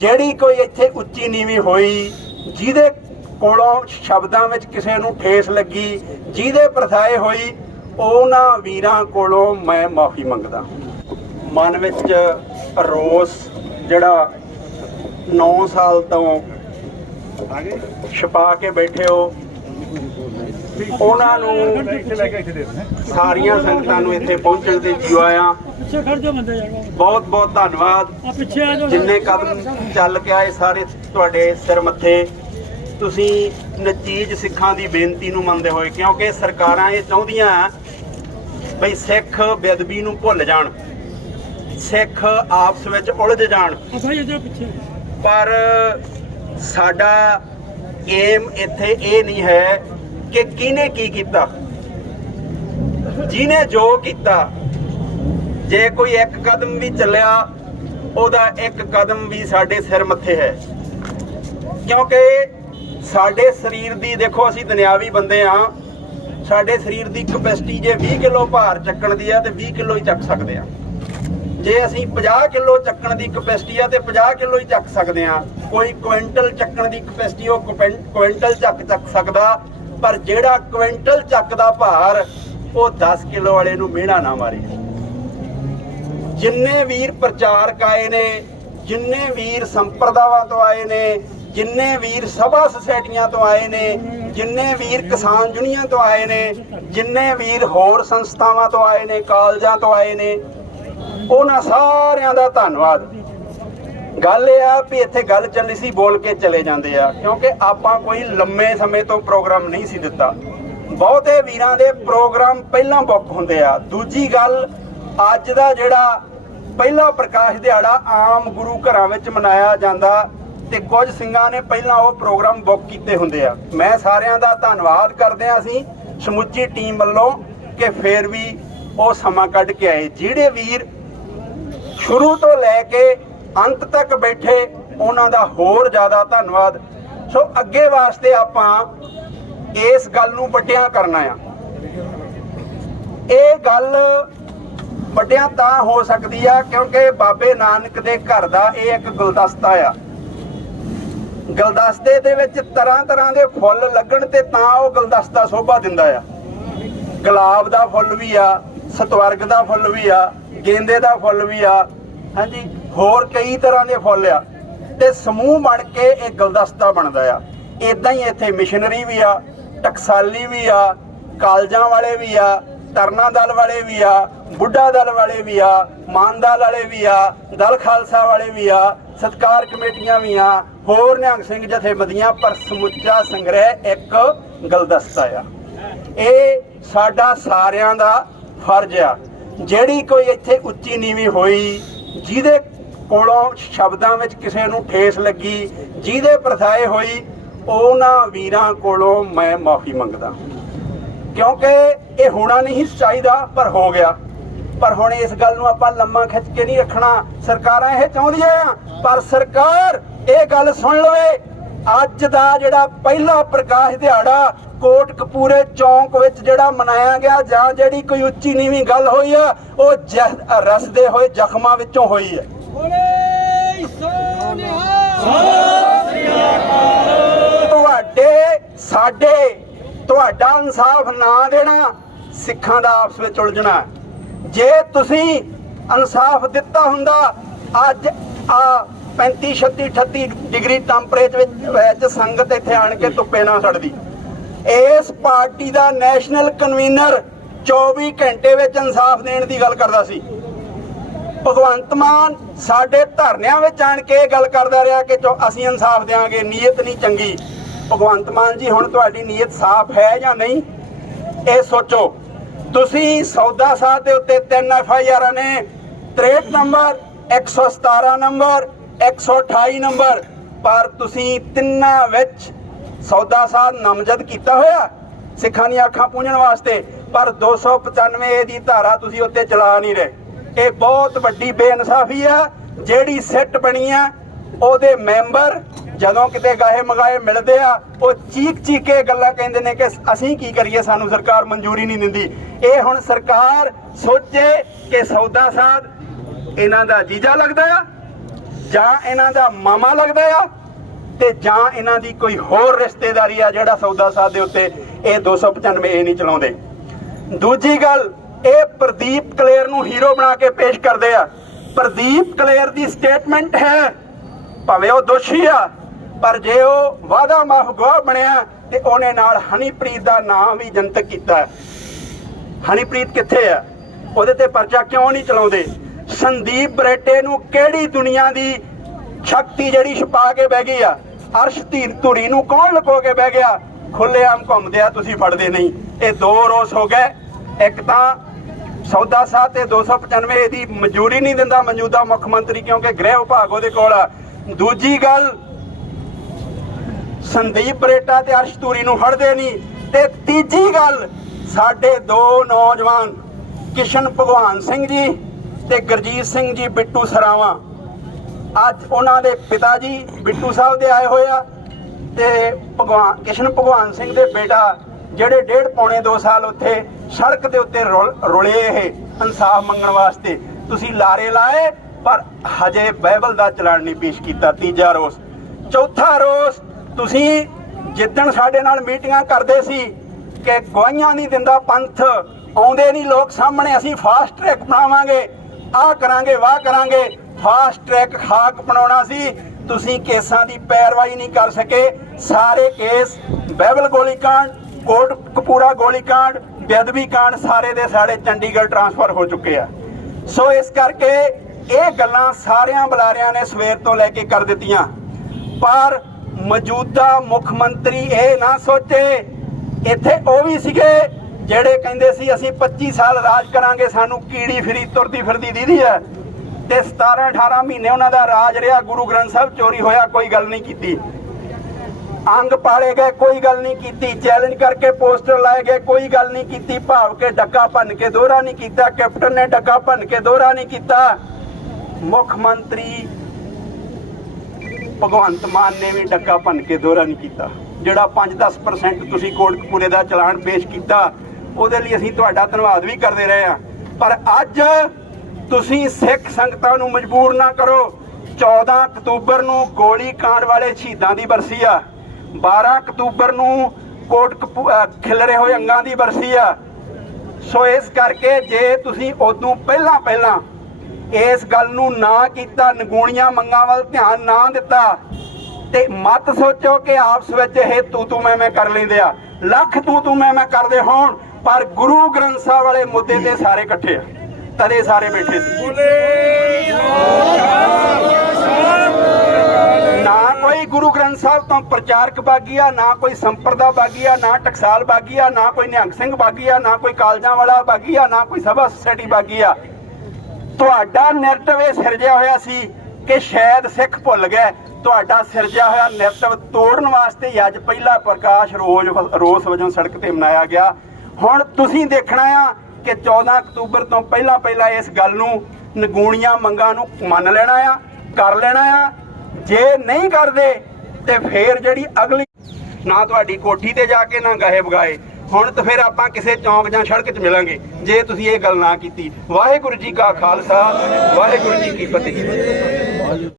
ਜਿਹੜੀ ਕੋਈ ਇੱਥੇ ਉੱਚੀ ਨੀਵੀਂ ਹੋਈ ਜਿਹਦੇ ਕੋਲੋਂ ਸ਼ਬਦਾਂ ਵਿੱਚ ਕਿਸੇ ਨੂੰ ਠੇਸ ਲੱਗੀ ਜਿਹਦੇ ਪ੍ਰਥਾਏ ਹੋਈ ਉਹਨਾਂ ਵੀਰਾਂ ਕੋਲੋਂ ਮੈਂ ਮਾਫੀ ਮੰਗਦਾ ਮਨ ਵਿੱਚ ਰੋਸ ਜਿਹੜਾ 9 ਸਾਲ ਤੋਂ ਛਪਾ ਕੇ ਬੈਠੇ ਹੋ ਉਹਨਾਂ ਨੂੰ ਸਾਰੀਆਂ ਸੰਗਤਾਂ ਨੂੰ ਇੱਥੇ ਪਹੁੰਚਣ ਤੇ ਜੀਓ ਆਇਆ। ਪਿੱਛੇ ਖੜ ਜਾ ਬੰਦੇ ਯਾਰ। ਬਹੁਤ ਬਹੁਤ ਧੰਨਵਾਦ। ਜਿੰਨੇ ਕਦਮ ਚੱਲ ਕੇ ਆਏ ਸਾਰੇ ਤੁਹਾਡੇ ਸਿਰ ਮੱਥੇ। ਤੁਸੀਂ ਨਚੀਜ ਸਿੱਖਾਂ ਦੀ ਬੇਨਤੀ ਨੂੰ ਮੰਨਦੇ ਹੋਏ, ਕਿਉਂਕਿ ਸਰਕਾਰਾਂ ਇਹ ਚਾਹੁੰਦੀਆਂ ਬਈ ਸਿੱਖ ਬੇਅਦਬੀ ਨੂੰ ਭੁੱਲ ਜਾਣ। ਸਿੱਖ ਆਪਸ ਵਿੱਚ ਉਲਝ ਜਾਣ। ਪਰ ਸਾਡਾ ਏਮ ਇੱਥੇ ਇਹ ਨਹੀਂ ਹੈ ਕਿ ਕਿਹਨੇ ਕੀ ਕੀਤਾ। ਜਿਹਨੇ ਜੋ ਕੀਤਾ ਜੇ ਕੋਈ ਇੱਕ ਕਦਮ ਵੀ ਚੱਲਿਆ, ਉਹਦਾ ਇੱਕ ਕਦਮ ਵੀ ਸਾਡੇ ਸਿਰ ਮੱਥੇ ਹੈ। ਕਿਉਂਕਿ ਸਾਡੇ ਸਰੀਰ ਦੀ, ਦੇਖੋ ਅਸੀਂ ਦੁਨਿਆਵੀ ਬੰਦੇ ਆ ਸਾਡੇ ਸਰੀਰ ਦੀ ਕਪੈਸਿਟੀ ਜੇ 20 ਕਿਲੋ ਭਾਰ ਚੱਕਣ ਦੀ ਆ, ਤੇ 20 ਕਿਲੋ ਹੀ ਚੱਕ ਸਕਦੇ ਆ ਜੇ ਅਸੀਂ 50 ਕਿਲੋ ਚੱਕਣ ਦੀ ਕਪੈਸਿਟੀ ਆ, ਤੇ 50 ਕਿਲੋ ਹੀ ਚੱਕ ਸਕਦੇ ਆ ਕੋਈ ਕੁਇੰਟਲ ਚੱਕਣ ਦੀ ਕਪੈਸਿਟੀ, ਉਹ ਕੁਇੰਟਲ ਚੱਕ ਚੱਕ ਸਕਦਾ, ਪਰ ਜਿਹੜਾ ਕੁਇੰਟਲ ਚੱਕਦਾ ਭਾਰ, ਉਹ 10 ਕਿਲੋ ਵਾਲੇ ਨੂੰ ਮਿਹਣਾ ਨਾ ਮਾਰੇ। ਜਿੰਨੇ ਵੀਰ ਪ੍ਰਚਾਰਕ ਆਏ ਨੇ, ਜਿੰਨੇ ਵੀਰ ਸੰਪਰਦਾਵਾਂ ਤੋਂ ਆਏ ਨੇ, ਜਿੰਨੇ ਵੀਰ ਸਭਾ ਸੁਸਾਇਟੀਆਂ ਤੋਂ ਆਏ ਨੇ, ਜਿੰਨੇ ਵੀਰ ਕਿਸਾਨ ਯੂਨੀਅਨ ਤੋਂ ਆਏ ਨੇ, ਜਿੰਨੇ ਵੀਰ ਹੋਰ ਸੰਸਥਾਵਾਂ ਤੋਂ ਆਏ ਨੇ, ਕਾਲਜਾਂ ਤੋਂ ਆਏ ਨੇ, ਉਹਨਾਂ ਸਾਰਿਆਂ ਦਾ ਧੰਨਵਾਦ। ਗੱਲ ਇਹ ਆ ਵੀ ਇੱਥੇ ਗੱਲ ਚੱਲੀ ਸੀ, ਬੋਲ ਕੇ ਚਲੇ ਜਾਂਦੇ ਆ, ਕਿਉਂਕਿ ਆਪਾਂ ਕੋਈ ਲੰਮੇ ਸਮੇਂ ਤੋਂ ਪ੍ਰੋਗਰਾਮ ਨਹੀਂ ਸੀ ਦਿੱਤਾ। ਬਹੁਤੇ ਵੀਰਾਂ ਦੇ ਪ੍ਰੋਗਰਾਮ ਪਹਿਲਾਂ ਬੁੱਕ ਹੁੰਦੇ ਆ। ਦੂਜੀ ਗੱਲ, ਅੱਜ ਦਾ ਜਿਹੜਾ ਪਹਿਲਾ ਪ੍ਰਕਾਸ਼ ਦਿਹਾੜਾ ਆਮ ਗੁਰੂ ਘਰਾਂ ਵਿੱਚ ਮਨਾਇਆ ਜਾਂਦਾ ਤੇ ਕੁਝ ਸਿੰਘਾਂ ਨੇ ਪਹਿਲਾਂ ਉਹ ਪ੍ਰੋਗਰਾਮ ਬੁੱਕ ਕੀਤੇ ਹੁੰਦੇ ਆ। ਮੈਂ ਸਾਰਿਆਂ ਦਾ ਧੰਨਵਾਦ ਕਰਦੇ ਆ ਅਸੀਂ ਸਮੁੱਚੀ ਟੀਮ ਵੱਲੋਂ ਕਿ ਫੇਰ ਵੀ ਉਹ ਸਮਾਂ ਕੱਢ ਕੇ ਆਏ। ਜਿਹੜੇ ਵੀਰ ਸ਼ੁਰੂ ਤੋਂ ਲੈ ਕੇ ਅੰਤ ਤੱਕ ਬੈਠੇ, ਉਹਨਾਂ ਦਾ ਹੋਰ ਜ਼ਿਆਦਾ ਧੰਨਵਾਦ। ਸੋ ਅੱਗੇ ਵਾਸਤੇ ਆਪਾਂ ਇਸ ਗੱਲ ਨੂੰ ਵੱਡਿਆਂ ਕਰਨਾ ਆ। ਇਹ ਗੱਲ ਵੱਡਿਆਂ ਤਾਂ ਹੋ ਸਕਦੀ ਆ, ਕਿਉਂਕਿ ਬਾਬੇ ਨਾਨਕ ਦੇ ਘਰ ਦਾ ਇਹ ਇੱਕ ਗੁਲਦਸਤਾ ਆ। ਗੁਲਦਸਤੇ ਦੇ ਵਿੱਚ ਤਰ੍ਹਾਂ ਤਰ੍ਹਾਂ ਦੇ ਫੁੱਲ ਲੱਗਣ ਤੇ ਤਾਂ ਉਹ ਗੁਲਦਸਤਾ ਸ਼ੋਭਾ ਦਿੰਦਾ ਆ। ਗੁਲਾਬ ਦਾ ਫੁੱਲ ਵੀ ਆ, ਸਤਵਰਗ ਦਾ ਫੁੱਲ ਵੀ ਆ, ਗੇਂਦੇ ਦਾ ਫੁੱਲ ਵੀ ਆ, ਹਾਂਜੀ, ਹੋਰ ਕਈ ਤਰ੍ਹਾਂ ਦੇ ਫੁੱਲ ਆ। ਤੇ ਸਮੂਹ ਬਣ ਕੇ ਇਹ ਗੁਲਦਸਤਾ ਬਣਦਾ ਆ। ਇਦਾਂ ਹੀ ਇੱਥੇ ਮਿਸ਼ਨਰੀ ਵੀ ਆ, ਟਕਸਾਲੀ ਵੀ ਆ, ਕਾਲਜਾਂ ਵਾਲੇ ਵੀ ਆ ਤਰਨਾ ਦਲ ਵਾਲੇ ਵੀ ਆ, ਬੁੱਢਾ ਦਲ ਵਾਲੇ ਵੀ ਆ, ਮਾਨ ਦਲ ਵਾਲੇ ਵੀ ਆ, ਦਲ ਖਾਲਸਾ ਵਾਲੇ ਵੀ ਆ, ਸਤਕਾਰ ਕਮੇਟੀਆਂ ਵੀ ਆ, ਹੋਰ ਨਿਹੰਗ ਸਿੰਘ ਜਥੇਬੰਦੀਆਂ, ਪਰ ਸਮੁੱਚਾ ਸੰਗ੍ਰਹਿ ਇੱਕ ਗਲਦਸਤਾ ਆ। ਇਹ ਸਾਡਾ ਸਾਰਿਆਂ ਦਾ ਫਰਜ਼ ਆ। ਜਿਹੜੀ ਕੋਈ ਇੱਥੇ ਉੱਚੀ ਨੀਵੀਂ ਹੋਈ, ਜਿਹਦੇ ਕੋਲੋਂ ਸ਼ਬਦਾਂ ਵਿੱਚ ਕਿਸੇ ਨੂੰ ਠੇਸ ਲੱਗੀ, ਜਿਹਦੇ ਪ੍ਰਥਾਏ ਹੋਈ, ਉਹਨਾਂ ਵੀਰਾਂ ਕੋਲੋਂ ਮੈਂ ਮਾਫੀ ਮੰਗਦਾ ਕਿਉਂਕਿ ਇਹ ਹੋਣਾ ਨਹੀਂ ਚਾਹੀਦਾ ਪਰ ਹੋ ਗਿਆ। ਪਰ ਹੁਣ ਇਸ ਗੱਲ ਨੂੰ ਆਪਾਂ ਲੰਮਾ ਖਿੱਚ ਕੇ ਨਹੀਂ ਰੱਖਣਾ। ਸਰਕਾਰਾਂ ਇਹ ਚਾਹੁੰਦੀਆਂ ਆ ਪਰ ਸਰਕਾਰ ਇਹ ਗੱਲ ਸੁਣ ਲਵੇ। ਅੱਜ ਦਾ ਜਿਹੜਾ ਪਹਿਲਾ ਪ੍ਰਕਾਸ਼ ਦਿਹਾੜਾ ਕੋਟਕਪੂਰੇ ਚੌਂਕ ਵਿੱਚ ਜਿਹੜਾ ਮਨਾਇਆ ਗਿਆ ਜਾਂ ਜਿਹੜੀ ਕੋਈ ਉੱਚੀ ਨੀਵੀਂ ਗੱਲ ਹੋਈ ਆ ਉਹ ਰਸਦੇ ਹੋਏ ਜ਼ਖਮਾਂ ਵਿੱਚੋਂ ਹੋਈ ਹੈ। ਤੁਹਾਡੇ ਸਾਡੇ ਤੁਹਾਡਾ ਇਨਸਾਫ ਨਾ ਦੇਣਾ ਸਿੱਖਾਂ ਦਾ ਆਪਸ ਵਿੱਚ ਉਲਝਣਾ ਜੇ ਤੁਸੀਂ ਇਨਸਾਫ ਦਿੱਤਾ ਹੁੰਦਾ, ਅੱਜ ਆ 35 36 38 ਡਿਗਰੀ ਟੈਂਪਰੇਚਰ ਵਿੱਚ ਵਿੱਚ ਸੰਗਤ ਇੱਥੇ ਆਣ ਕੇ ਧੁੱਪੇ ਨਾ ਸੜਦੀ। ਇਸ ਪਾਰਟੀ ਦਾ ਨੈਸ਼ਨਲ ਕਨਵੀਨਰ 24 ਘੰਟੇ ਵਿੱਚ ਇਨਸਾਫ ਦੇਣ ਦੀ ਗੱਲ ਕਰਦਾ ਸੀ। ਭਗਵੰਤ ਮਾਨ ਸਾਡੇ ਧਰਨਿਆਂ ਵਿੱਚ ਆਣ ਕੇ ਇਹ ਗੱਲ ਕਰਦਾ ਰਿਹਾ ਕਿ ਚੋ ਅਸੀਂ ਇਨਸਾਫ ਦੇਵਾਂਗੇ ਨੀਅਤ ਨਹੀਂ ਚੰਗੀ। ਭਗਵੰਤ ਮਾਨ ਜੀ, ਹੁਣ ਤੁਹਾਡੀ ਨੀਅਤ ਸਾਫ਼ ਹੈ ਜਾਂ ਨਹੀਂ? ਇਹ ਸੋਚੋ। ਤੁਸੀਂ ਸੌਦਾ ਸਾਧ ਦੇ ਉੱਤੇ ਤਿੰਨ ਐਫ ਆਈ ਆਰਾਂ ਨੇ 63 ਨੰਬਰ 117 ਨੰਬਰ 128 ਨੰਬਰ, ਪਰ ਤੁਸੀਂ ਤਿੰਨਾਂ ਵਿੱਚ ਸੌਦਾ ਸਾਧ ਨਾਮਜ਼ਦ ਕੀਤਾ ਹੋਇਆ? ਸਿੱਖਾਂ ਦੀਆਂ ਅੱਖਾਂ ਪੂੰਝਣ ਵਾਸਤੇ, ਪਰ 295 ਏ ਦੀ ਧਾਰਾ ਤੁਸੀਂ ਉੱਤੇ ਚਲਾ ਨਹੀਂ ਰਹੇ। ਇਹ ਬਹੁਤ ਵੱਡੀ ਬੇਇਨਸਾਫੀ ਆ। ਜਿਹੜੀ ਸਿੱਟ ਬਣੀ ਆ, ਉਹਦੇ ਮੈਂਬਰ ਜਦੋਂ ਕਿਤੇ ਗਾਹੇ ਮਗਾਏ ਮਿਲਦੇ ਆ, ਉਹ ਚੀਕ ਚੀਕ ਕੇ ਗੱਲਾਂ ਕਹਿੰਦੇ ਨੇ ਕਿ ਅਸੀਂ ਕੀ ਕਰੀਏ, ਸਾਨੂੰ ਸਰਕਾਰ ਮਨਜ਼ੂਰੀ ਨਹੀਂ ਦਿੰਦੀ। ਇਹ ਹੁਣ ਸਰਕਾਰ ਸੋਚੇ ਕਿ ਸੌਦਾ ਸਾਧ ਇਹਨਾਂ ਦਾ ਜੀਜਾ ਲੱਗਦਾ ਆ, ਜਾਂ ਇਹਨਾਂ ਦਾ ਮਾਮਾ ਲੱਗਦਾ ਆ, ਤੇ ਜਾਂ ਇਹਨਾਂ ਦੀ ਕੋਈ ਹੋਰ ਰਿਸ਼ਤੇਦਾਰੀ ਆ ਜਿਹੜਾ ਸੌਦਾ ਸਾਧ ਦੇ ਉੱਤੇ ਇਹ 295 ਇਹ ਨਹੀਂ ਚਲਾਉਂਦੇ। ਦੂਜੀ ਗੱਲ, ਇਹ ਪ੍ਰਦੀਪ ਕਲੇਰ ਨੂੰ ਹੀਰੋ ਬਣਾ ਕੇ ਪੇਸ਼ ਕਰਦੇ ਆ। ਪ੍ਰਦੀਪ ਕਲੇਰ ਦੀ ਸਟੇਟਮੈਂਟ ਹੈ, ਭਾਵੇਂ ਉਹ ਦੋਸ਼ੀ ਆ ਪਰ ਜੇ ਉਹ ਵਾਦਾ ਮਾਫ ਗਵਾਹ ਬਣਿਆ ਤੇ ਉਹਨੇ ਨਾਲ ਹਨੀਪ੍ਰੀਤ ਦਾ ਨਾਮ ਵੀ ਜਨਤਕ ਕੀਤਾ ਹਨੀਪ੍ਰੀਤ ਕਿੱਥੇ ਆ ਉਹਦੇ ਤੇ ਪਰਚਾ ਕਿਉਂ ਨਹੀਂ ਚਲਾਉਂਦੇ? ਸੰਦੀਪ ਬਰੇਟੇ ਨੂੰ ਕਿਹੜੀ ਦੁਨੀਆ ਦੀ ਸ਼ਕਤੀ ਜਿਹੜੀ ਛਪਾ ਕੇ ਬਹਿ ਗਈ ਆ? ਅਰਸ਼ ਧੀਰ ਧੁਰੀ ਨੂੰ ਕੌਣ ਲੁਕੋ ਕੇ ਬਹਿ ਗਿਆ? ਖੁੱਲੇਆਮ ਘੁੰਮਦੇ ਆ ਤੁਸੀਂ ਫੜਦੇ ਨਹੀਂ। ਇਹ ਦੋ ਰੋਸ ਹੋ ਗਏ। ਇੱਕ ਤਾਂ ਸੌਦਾ ਸਾਹ ਤੇ 295 ਦੀ ਮਨਜ਼ੂਰੀ ਨਹੀਂ ਦਿੰਦਾ ਮੌਜੂਦਾ ਮੁੱਖ ਮੰਤਰੀ ਕਿਉਂਕਿ ਗ੍ਰਹਿ ਵਿਭਾਗ ਉਹਦੇ ਕੋਲ ਆ। ਦੂਜੀ ਗੱਲ ਸੰਦੀਪ ਬਰੇਟਾ ਤੇ ਅਰਸ਼ ਧੂਰੀ ਨੂੰ ਫੜਦੇ ਨਹੀਂ। ਤੇ ਤੀਜੀ ਗੱਲ, ਸਾਡੇ ਦੋ ਨੌਜਵਾਨ, ਕਿਸ਼ਨ ਭਗਵਾਨ ਸਿੰਘ ਜੀ ਤੇ ਗੁਰਜੀਤ ਸਿੰਘ ਜੀ ਬਿੱਟੂ ਸਰਾਵਾਂ। ਅੱਜ ਉਹਨਾਂ ਦੇ ਪਿਤਾ ਜੀ ਬਿੱਟੂ ਸਾਹਿਬ ਦੇ ਆਏ ਹੋਏ ਆ ਤੇ ਭਗਵਾਨ, ਕਿਸ਼ਨ ਭਗਵਾਨ ਸਿੰਘ ਦੇ ਬੇਟਾ, ਜਿਹੜੇ ਡੇਢ ਪੌਣੇ 2 ਸਾਲ ਉੱਥੇ ਸੜਕ ਦੇ ਉੱਤੇ ਰੁਲ- ਰੁਲੇ ਇਹ ਇਨਸਾਫ ਮੰਗਣ ਵਾਸਤੇ। ਤੁਸੀਂ ਲਾਰੇ ਲਾਏ, ਪਰ ਹਜੇ ਬਾਈਬਲ ਦਾ ਚਲਾਨ ਨਹੀਂ ਪੇਸ਼ ਕੀਤਾ। ਤੀਜਾ ਰੋਸ। ਚੌਥਾ ਰੋਸ ਤੁਸੀਂ ਜਿੱਦਣ ਸਾਡੇ ਨਾਲ ਮੀਟਿੰਗਾਂ ਕਰਦੇ ਸੀ ਕਿ ਗਵਾਈਆਂ ਨਹੀਂ ਦਿੰਦਾ ਪੰਥ, ਆਉਂਦੇ ਨਹੀਂ ਲੋਕ ਸਾਹਮਣੇ, ਅਸੀਂ ਫਾਸਟ ਟਰੈਕ ਬਣਾਵਾਂਗੇ, ਆਹ ਕਰਾਂਗੇ, ਵਾਹ ਕਰਾਂਗੇ ਫਾਸਟ ਟਰੈਕ ਖਾਕ ਬਣਾਉਣਾ ਸੀ। ਤੁਸੀਂ ਕੇਸਾਂ ਦੀ ਪੈਰਵਾਈ ਨਹੀਂ ਕਰ ਸਕੇ। ਸਾਰੇ ਕੇਸ ਬਹਿਬਲ ਗੋਲੀकांड ਕੋਟ ਕਪੂਰਾ ਗੋਲੀकांड ਬੇਅਦਬੀ ਕਾਂਡ ਸਾਰੇ ਦੇ ਸਾਰੇ ਚੰਡੀਗੜ੍ਹ ਟਰਾਂਸਫਰ ਹੋ ਚੁੱਕੇ ਆ। ਸੋ ਇਸ ਕਰਕੇ ਇਹ ਗੱਲਾਂ ਸਾਰਿਆਂ ਬੁਲਾਰਿਆਂ ਨੇ ਸਵੇਰ ਤੋਂ ਲੈ ਕੇ ਕਰ ਦਿੱਤੀਆਂ। ਪਰ ਮੌਜੂਦਾ ਮੁੱਖ ਮੰਤਰੀ ਇਹ ਨਾ ਸੋਚੇ। ਇੱਥੇ ਉਹ ਵੀ ਸੀਗੇ ਜਿਹੜੇ ਕਹਿੰਦੇ ਸੀ, ਅਸੀਂ 25 ਸਾਲ ਰਾਜ ਕਰਾਂਗੇ, ਸਾਨੂੰ ਕੀੜੀ ਫਿਰੀ, ਤੁਰਦੀ ਫਿਰਦੀ ਦੀਦੀ ਹੈ। ਤੇ 17 18 ਮਹੀਨੇ ਉਹਨਾਂ ਦਾ ਰਾਜ ਰਿਹਾ, ਗੁਰੂ ਗ੍ਰੰਥ ਸਾਹਿਬ ਚੋਰੀ ਹੋਇਆ, ਕੋਈ ਗੱਲ ਨਹੀਂ ਕੀਤੀ। ਅੰਗ ਪਾਲੇ ਗਏ, ਕੋਈ ਗੱਲ ਨਹੀਂ ਕੀਤੀ। ਚੈਲੰਜ ਕਰਕੇ ਪੋਸਟਰ ਲਾਏ ਗਏ, ਕੋਈ ਗੱਲ ਨਹੀਂ ਕੀਤੀ। ਭਾਵ ਕੇ ਡੱਕਾ ਭੰਨ ਕੇ ਦੋਹਰਾ ਨਹੀਂ ਕੀਤਾ, ਕੈਪਟਨ ਨੇ ਡੱਕਾ ਭੰਨ ਕੇ ਦੋਹਰਾ ਨਹੀਂ ਕੀਤਾ। ਮੁੱਖ ਮੰਤਰੀ ਭਗਵੰਤ ਮਾਨ ਨੇ ਵੀ ਡੱਕਾ ਭੰਨ ਕੇ ਦੋਹਰਾ ਨਹੀਂ ਕੀਤਾ। ਜਿਹੜਾ 5-10% ਤੁਸੀਂ ਕੋਟਕਪੂਰੇ ਦਾ ਚਲਾਨ ਪੇਸ਼ ਕੀਤਾ, ਉਹਦੇ ਲਈ ਅਸੀਂ ਤੁਹਾਡਾ ਧੰਨਵਾਦ ਵੀ ਕਰਦੇ ਰਹੇ ਹਾਂ। ਪਰ ਅੱਜ ਤੁਸੀਂ ਸਿੱਖ ਸੰਗਤਾਂ ਨੂੰ ਮਜਬੂਰ ਨਾ ਕਰੋ। 14 ਅਕਤੂਬਰ ਨੂੰ ਗੋਲੀ ਕਾਂਡ ਵਾਲੇ ਸ਼ਹੀਦਾਂ ਦੀ ਬਰਸੀ ਆ। 12 ਅਕਤੂਬਰ ਨੂੰ ਕੋਟਕਪੂ ਖਿਲਰੇ ਹੋਏ ਅੰਗਾਂ ਦੀ ਬਰਸੀ ਆ। ਸੋ ਇਸ ਕਰਕੇ ਜੇ ਤੁਸੀਂ ਉਦੋਂ ਪਹਿਲਾਂ ਪਹਿਲਾਂ ਇਸ ਗੱਲ ਨੂੰ ਨਾ ਕੀਤਾ, ਨਗੂਣੀਆਂ ਮੰਗਾਂ ਵੱਲ ਧਿਆਨ ਨਾ ਦਿੱਤਾ। ਤੇ ਮਤ ਸੋਚੋ ਕਿ ਆਪਸ ਵਿੱਚ ਇਹ ਤੂੰ ਤੂੰ ਮੈਂ ਮੈਂ ਕਰ ਲੈਂਦੇ ਆ। ਲੱਖ ਤੂੰ ਤੂੰ ਮੈਂ ਮੈਂ ਕਰਦੇ ਹੋਣ, ਪਰ ਗੁਰੂ ਗ੍ਰੰਥ ਸਾਹਿਬ ਵਾਲੇ ਮੁੱਦੇ ਤੇ ਸਾਰੇ ਇਕੱਠੇ ਆ। ਤਦੇ ਸਾਰੇ ਬੈਠੇ ਸੀ। ਨਾ ਕੋਈ ਗੁਰੂ ਗ੍ਰੰਥ ਸਾਹਿਬ ਤੋਂ ਪ੍ਰਚਾਰਕ ਬਾਗੀ ਆ, ਨਾ ਕੋਈ ਸੰਪਰਦਾ ਬਾਗੀ ਆ, ਨਾ ਟਕਸਾਲ ਬਾਗੀ ਆ, ਨਾ ਕੋਈ ਨਿਹੰਗ ਸਿੰਘ ਬਾਗੀ ਆ, ਨਾ ਕੋਈ ਕਾਲਜਾਂ ਵਾਲਾ ਬਾਗੀ ਆ, ਨਾ ਕੋਈ ਸਭਾ ਸੁਸਾਇਟੀ ਬਾਗੀ ਆ। ਤੁਹਾਡਾ ਨਿਰਤਵ ਇਹ ਸਿਰਜਿਆ ਹੋਇਆ ਸੀ ਕਿ ਸ਼ਾਇਦ ਸਿੱਖ ਭੁੱਲ ਗਏ। ਤੁਹਾਡਾ ਸਿਰਜਿਆ ਹੋਇਆ ਨੈਰੇਟਿਵ ਤੋੜਨ ਵਾਸਤੇ ਅੱਜ ਪਹਿਲਾ ਪ੍ਰਕਾਸ਼ ਰੋਜ਼ ਰੋਸ ਵਜੋਂ ਸੜਕ ਤੇ ਮਨਾਇਆ ਗਿਆ। ਹੁਣ ਤੁਸੀਂ ਦੇਖਣਾ ਆ ਕਿ 14 ਅਕਤੂਬਰ ਤੋਂ ਪਹਿਲਾਂ ਪਹਿਲਾਂ ਇਸ ਗੱਲ ਨੂੰ ਨਗੂਣੀਆਂ ਮੰਗਾਂ ਨੂੰ ਮੰਨ ਲੈਣਾ ਆ, ਕਰ ਲੈਣਾ ਆ। ਜੇ ਨਹੀਂ ਕਰਦੇ ਤੇ ਫੇਰ ਜਿਹੜੀ ਅਗਲੀ ਨਾ ਤੁਹਾਡੀ ਕੋਠੀ ਤੇ ਜਾ ਕੇ ਨਾ ਗਾਹੇ ਬਗਾਏ ਹੁਣ ਤਾਂ ਫਿਰ ਆਪਾਂ ਕਿਸੇ ਚੌਂਕ ਜਾਂ ਸੜਕ 'ਚ ਮਿਲਾਂਗੇ, ਜੇ ਤੁਸੀਂ ਇਹ ਗੱਲ ਨਾ ਕੀਤੀ। ਵਾਹਿਗੁਰੂ ਜੀ ਕਾ ਖਾਲਸਾ, ਵਾਹਿਗੁਰੂ ਜੀ ਕੀ ਫਤਿਹ।